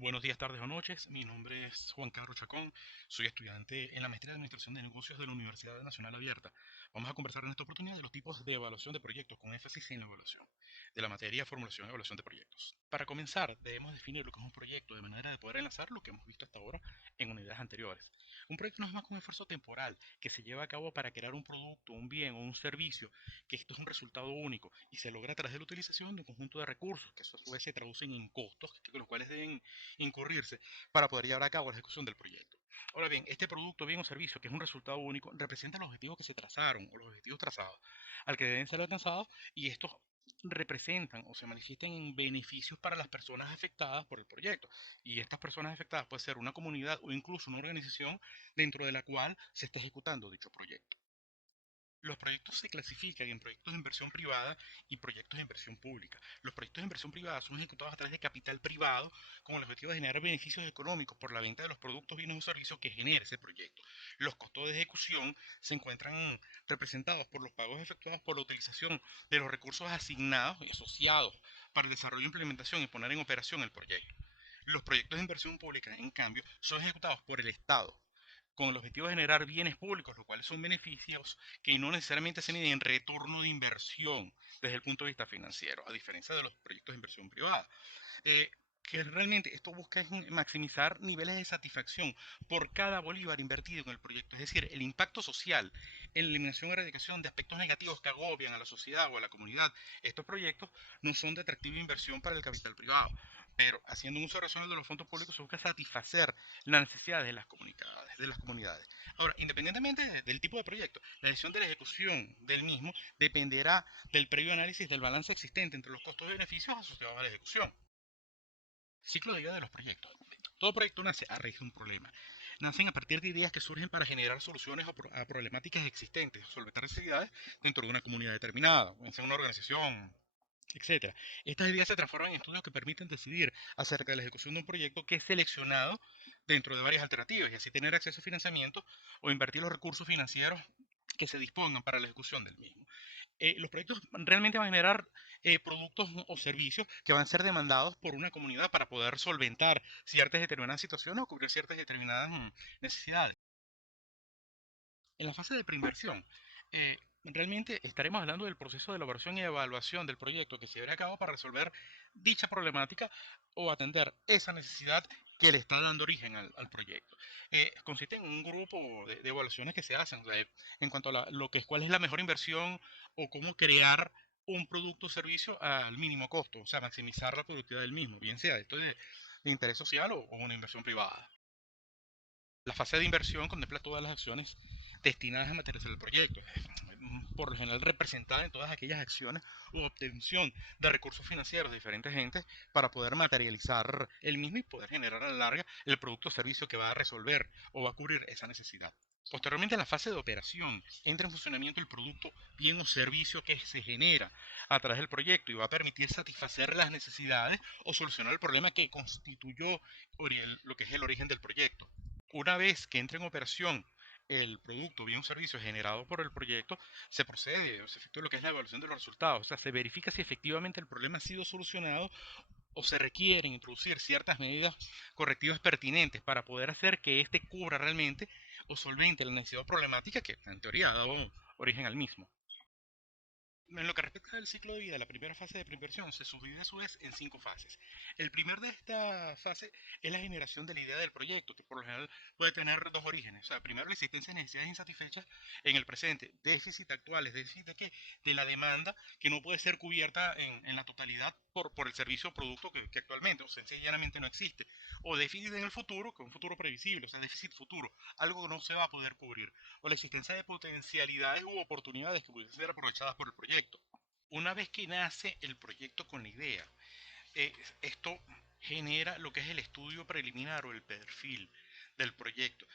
Buenos días, tardes o noches. Mi nombre es Juan Carlos Chacón. Soy estudiante en la maestría de Administración de Negocios de la Universidad Nacional Abierta. Vamos a conversar en esta oportunidad de los tipos de evaluación de proyectos con énfasis en la evaluación de la materia formulación y evaluación de proyectos. Para comenzar, debemos definir lo que es un proyecto de manera de poder enlazar lo que hemos visto hasta ahora en unidades anteriores. Un proyecto no es más que un esfuerzo temporal que se lleva a cabo para crear un producto, un bien o un servicio, que esto es un resultado único y se logra a través de la utilización de un conjunto de recursos que a su vez se traducen en costos, los cuales deben incurrirse para poder llevar a cabo la ejecución del proyecto. Ahora bien, este producto, bien o servicio, que es un resultado único, representa los objetivos que se trazaron o los objetivos trazados al que deben ser alcanzados y estos representan o se manifiestan en beneficios para las personas afectadas por el proyecto. Y estas personas afectadas puede ser una comunidad o incluso una organización dentro de la cual se está ejecutando dicho proyecto. Los proyectos se clasifican en proyectos de inversión privada y proyectos de inversión pública. Los proyectos de inversión privada son ejecutados a través de capital privado con el objetivo de generar beneficios económicos por la venta de los productos, bienes o servicios que genere ese proyecto. Los costos de ejecución se encuentran representados por los pagos efectuados por la utilización de los recursos asignados y asociados para el desarrollo, implementación y poner en operación el proyecto. Los proyectos de inversión pública, en cambio, son ejecutados por el Estado con el objetivo de generar bienes públicos, lo cual son beneficios que no necesariamente se miden en retorno de inversión desde el punto de vista financiero, a diferencia de los proyectos de inversión privada. Eh, que realmente esto busca es maximizar niveles de satisfacción por cada bolívar invertido en el proyecto, es decir, el impacto social en la eliminación y erradicación de aspectos negativos que agobian a la sociedad o a la comunidad. Estos proyectos no son de atractiva inversión para el capital privado, pero haciendo un uso racional de los fondos públicos se busca satisfacer las necesidades de las comunidades. Ahora, independientemente del tipo de proyecto, la decisión de la ejecución del mismo dependerá del previo análisis del balance existente entre los costos y beneficios asociados a la ejecución. Ciclo de vida de los proyectos. Todo proyecto nace a raíz de un problema. Nacen a partir de ideas que surgen para generar soluciones a problemáticas existentes, solventar necesidades dentro de una comunidad determinada, en una organización, etcétera. Estas ideas se transforman en estudios que permiten decidir acerca de la ejecución de un proyecto que es seleccionado dentro de varias alternativas y así tener acceso a financiamiento o invertir los recursos financieros que se dispongan para la ejecución del mismo. Los proyectos realmente van a generar productos o servicios que van a ser demandados por una comunidad para poder solventar ciertas determinadas situaciones o cubrir ciertas determinadas necesidades. En la fase de preinversión, realmente estaremos hablando del proceso de elaboración y evaluación del proyecto que se llevará a cabo para resolver dicha problemática o atender esa necesidad que le está dando origen al proyecto. Consiste en un grupo de evaluaciones que se hacen, o sea, en cuanto a lo que es cuál es la mejor inversión o cómo crear un producto o servicio al mínimo costo, o sea, maximizar la productividad del mismo, bien sea esto de interés social o una inversión privada. La fase de inversión contempla todas las acciones destinadas a materializar el proyecto, por lo general representada en todas aquellas acciones u obtención de recursos financieros de diferentes entes para poder materializar el mismo y poder generar a la larga el producto o servicio que va a resolver o va a cubrir esa necesidad. Posteriormente, en la fase de operación, entra en funcionamiento el producto, bien o servicio que se genera a través del proyecto y va a permitir satisfacer las necesidades o solucionar el problema que constituyó lo que es el origen del proyecto. Una vez que entre en operación el producto, bien un servicio generado por el proyecto, se procede o se efectúa lo que es la evaluación de los resultados. O sea, se verifica si efectivamente el problema ha sido solucionado o se requieren introducir ciertas medidas correctivas pertinentes para poder hacer que éste cubra realmente o solvente la necesidad problemática que en teoría ha dado origen al mismo. En lo que respecta al ciclo de vida, la primera fase de preinversión se subdivide a su vez en 5 fases. El primer de esta fase es la generación de la idea del proyecto, que por lo general puede tener dos orígenes. O sea, primero la existencia de necesidades insatisfechas en el presente, déficit actuales, déficit de qué? De la demanda que no puede ser cubierta en la totalidad por el servicio o producto que actualmente o sencillamente no existe. O déficit en el futuro, que es un futuro previsible, o sea, déficit futuro, algo que no se va a poder cubrir o la existencia de potencialidades u oportunidades que pudiesen ser aprovechadas por el proyecto. Una vez que nace el proyecto con la idea, eh, esto genera lo que es el estudio preliminar o el perfil del proyecto,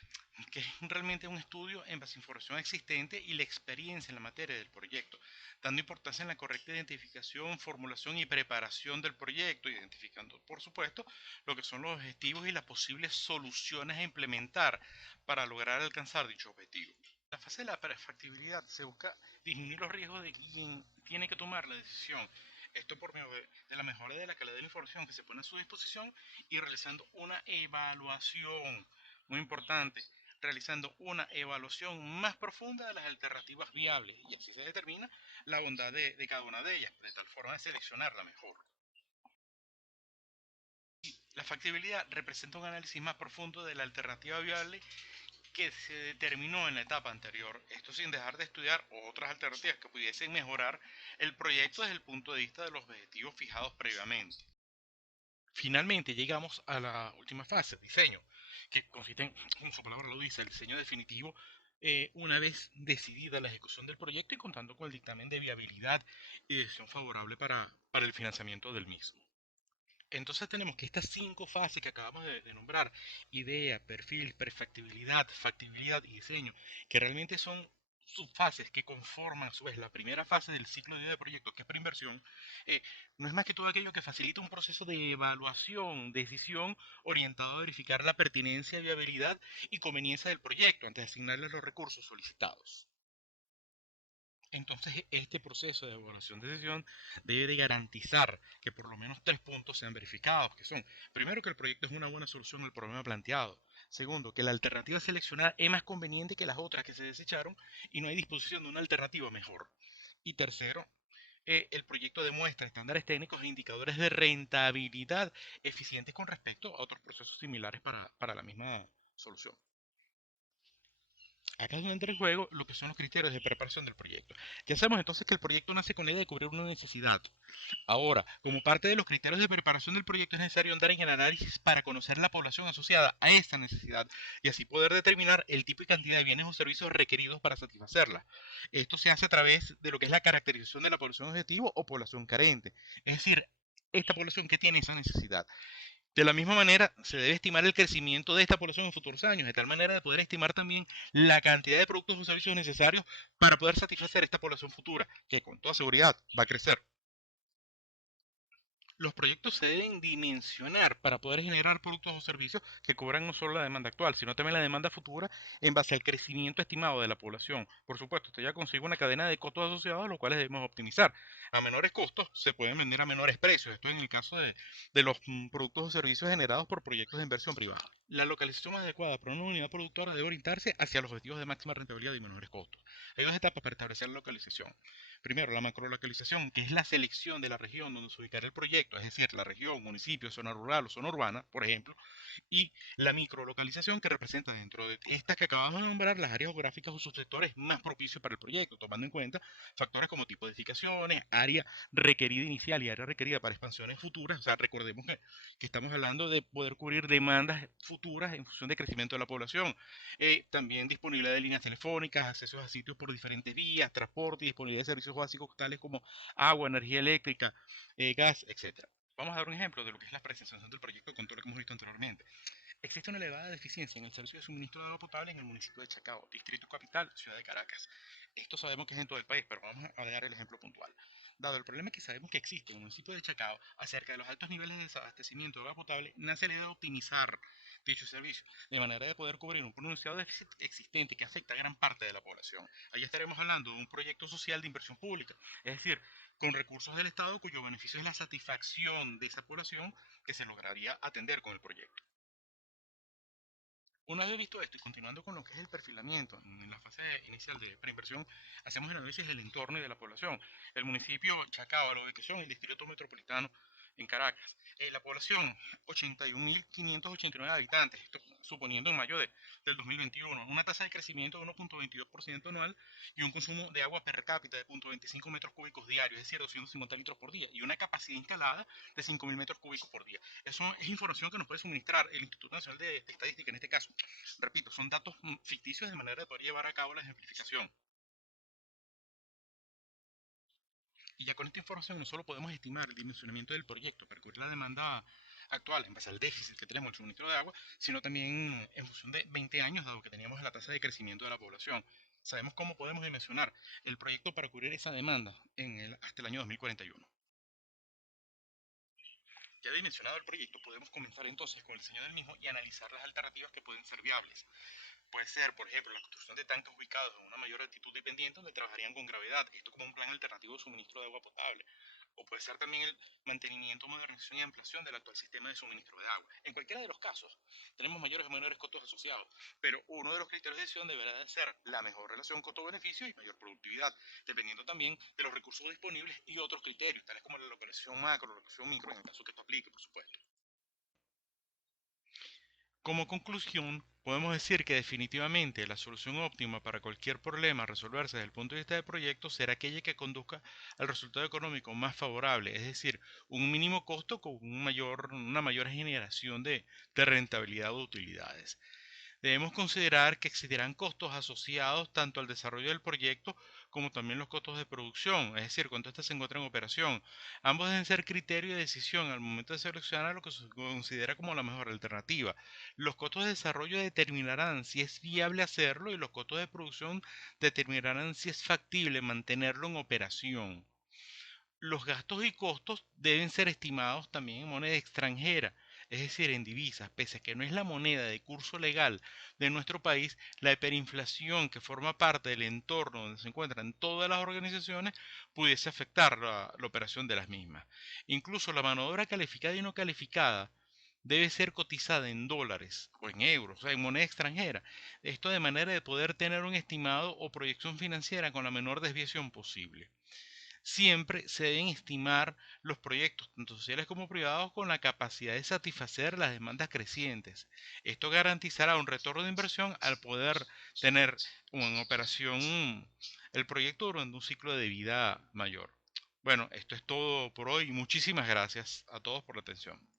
que es realmente un estudio en base a información existente y la experiencia en la materia del proyecto, dando importancia en la correcta identificación, formulación y preparación del proyecto, identificando, por supuesto, lo que son los objetivos y las posibles soluciones a implementar para lograr alcanzar dicho objetivo. La fase de la prefactibilidad se busca disminuir los riesgos de quien tiene que tomar la decisión. Esto por medio de la mejora de la calidad de la información que se pone a su disposición y realizando una evaluación, muy importante, realizando una evaluación más profunda de las alternativas viables y así se determina la bondad de cada una de ellas, de tal forma de seleccionar la mejor. La factibilidad representa un análisis más profundo de la alternativa viable que se determinó en la etapa anterior, esto sin dejar de estudiar otras alternativas que pudiesen mejorar el proyecto desde el punto de vista de los objetivos fijados previamente. Finalmente llegamos a la última fase, diseño, que consiste en, como su palabra lo dice, el diseño definitivo una vez decidida la ejecución del proyecto y contando con el dictamen de viabilidad y decisión favorable para el financiamiento del mismo. Entonces tenemos que estas 5 fases que acabamos de nombrar, idea, perfil, perfectibilidad, factibilidad y diseño, que realmente son subfases que conforman a su vez la primera fase del ciclo de vida de proyecto, que es preinversión, eh, no es más que todo aquello que facilita un proceso de evaluación, decisión orientado a verificar la pertinencia, viabilidad y conveniencia del proyecto antes de asignarle los recursos solicitados. Entonces, este proceso de evaluación de decisión debe de garantizar que por lo menos 3 puntos sean verificados, que son, primero, que el proyecto es una buena solución al problema planteado. Segundo, que la alternativa seleccionada es más conveniente que las otras que se desecharon y no hay disposición de una alternativa mejor. Y tercero, el proyecto demuestra estándares técnicos e indicadores de rentabilidad eficientes con respecto a otros procesos similares para la misma solución. Acá es donde entra en juego lo que son los criterios de preparación del proyecto. Ya sabemos entonces que el proyecto nace con la idea de cubrir una necesidad. Ahora, como parte de los criterios de preparación del proyecto es necesario andar en el análisis para conocer la población asociada a esta necesidad y así poder determinar el tipo y cantidad de bienes o servicios requeridos para satisfacerla. Esto se hace a través de lo que es la caracterización de la población objetivo o población carente. Es decir, esta población que tiene esa necesidad. De la misma manera, se debe estimar el crecimiento de esta población en futuros años, de tal manera de poder estimar también la cantidad de productos o servicios necesarios para poder satisfacer esta población futura, que con toda seguridad va a crecer. Los proyectos se deben dimensionar para poder generar productos o servicios que cubran no solo la demanda actual, sino también la demanda futura en base al crecimiento estimado de la población. Por supuesto, esto ya consigue una cadena de costos asociados, los cuales debemos optimizar. A menores costos se pueden vender a menores precios. Esto en el caso de los productos o servicios generados por proyectos de inversión privada. La localización más adecuada para una unidad productora debe orientarse hacia los objetivos de máxima rentabilidad y menores costos. Hay 2 etapas para establecer la localización. Primero, la macrolocalización, que es la selección de la región donde se ubicará el proyecto, es decir, la región, municipio, zona rural o zona urbana, por ejemplo, y la microlocalización, que representa dentro de estas que acabamos de nombrar las áreas geográficas o sus sectores más propicios para el proyecto, tomando en cuenta factores como tipo de edificaciones, área requerida inicial y área requerida para expansiones futuras. O sea, recordemos que estamos hablando de poder cubrir demandas futuras en función de crecimiento de la población. También disponibilidad de líneas telefónicas, accesos a sitios por diferentes vías, transporte y disponibilidad de servicios básicos tales como agua, energía eléctrica, gas, etcétera. Vamos a dar un ejemplo de lo que es la presentación del proyecto con todo lo que hemos visto anteriormente. Existe una elevada deficiencia en el servicio de suministro de agua potable en el municipio de Chacao, distrito capital, ciudad de Caracas. Esto sabemos que es en todo el país, pero vamos a dar el ejemplo puntual. Dado el problema que sabemos que existe en el municipio de Chacao acerca de los altos niveles de desabastecimiento de agua potable, nace la idea de optimizar dicho servicio, de manera de poder cubrir un pronunciado déficit existente que afecta a gran parte de la población. Ahí estaremos hablando de un proyecto social de inversión pública, es decir, con recursos del Estado cuyo beneficio es la satisfacción de esa población que se lograría atender con el proyecto. Una vez visto esto y continuando con lo que es el perfilamiento, en la fase inicial de preinversión, hacemos el análisis del entorno y de la población. El municipio Chacao, la ubicación, el distrito metropolitano en Caracas. La población, 81.589 habitantes, esto suponiendo en mayo del 2021, una tasa de crecimiento de 1,22% anual y un consumo de agua per cápita de 0,25 metros cúbicos diarios, es decir, 250 litros por día, y una capacidad instalada de 5.000 metros cúbicos por día. Eso es información que nos puede suministrar el Instituto Nacional de Estadística en este caso. Repito, son datos ficticios de manera de poder llevar a cabo la ejemplificación. Y ya con esta información no solo podemos estimar el dimensionamiento del proyecto para cubrir la demanda actual en base al déficit que tenemos en el suministro de agua, sino también en función de 20 años, dado que teníamos la tasa de crecimiento de la población. Sabemos cómo podemos dimensionar el proyecto para cubrir esa demanda hasta el año 2041. Ya dimensionado el proyecto, podemos comenzar entonces con el diseño del mismo y analizar las alternativas que pueden ser viables. Puede ser, por ejemplo, la construcción de tanques ubicados en una mayor altitud dependiente donde trabajarían con gravedad, esto como un plan alternativo de suministro de agua potable. o puede ser también el mantenimiento, modernización y ampliación del actual sistema de suministro de agua. En cualquiera de los casos, tenemos mayores o menores costos asociados, pero uno de los criterios de decisión deberá de ser la mejor relación costo-beneficio y mayor productividad, dependiendo también de los recursos disponibles y otros criterios, tales como la localización macro, la localización micro, en el caso que esto aplique, por supuesto. Como conclusión, podemos decir que definitivamente la solución óptima para cualquier problema a resolverse desde el punto de vista del proyecto será aquella que conduzca al resultado económico más favorable, es decir, un mínimo costo con una mayor generación de rentabilidad o utilidades. Debemos considerar que existirán costos asociados tanto al desarrollo del proyecto como también los costos de producción, es decir, cuando éste se encuentra en operación. Ambos deben ser criterio de decisión al momento de seleccionar lo que se considera como la mejor alternativa. Los costos de desarrollo determinarán si es viable hacerlo y los costos de producción determinarán si es factible mantenerlo en operación. Los gastos y costos deben ser estimados también en moneda extranjera, es decir, en divisas, pese a que no es la moneda de curso legal de nuestro país, la hiperinflación que forma parte del entorno donde se encuentran todas las organizaciones pudiese afectar la operación de las mismas. Incluso la mano de obra calificada y no calificada debe ser cotizada en dólares o en euros, o sea, en moneda extranjera. Esto de manera de poder tener un estimado o proyección financiera con la menor desviación posible. Siempre se deben estimar los proyectos, tanto sociales como privados, con la capacidad de satisfacer las demandas crecientes. Esto garantizará un retorno de inversión al poder tener en operación el proyecto durante un ciclo de vida mayor. Bueno, esto es todo por hoy. Muchísimas gracias a todos por la atención.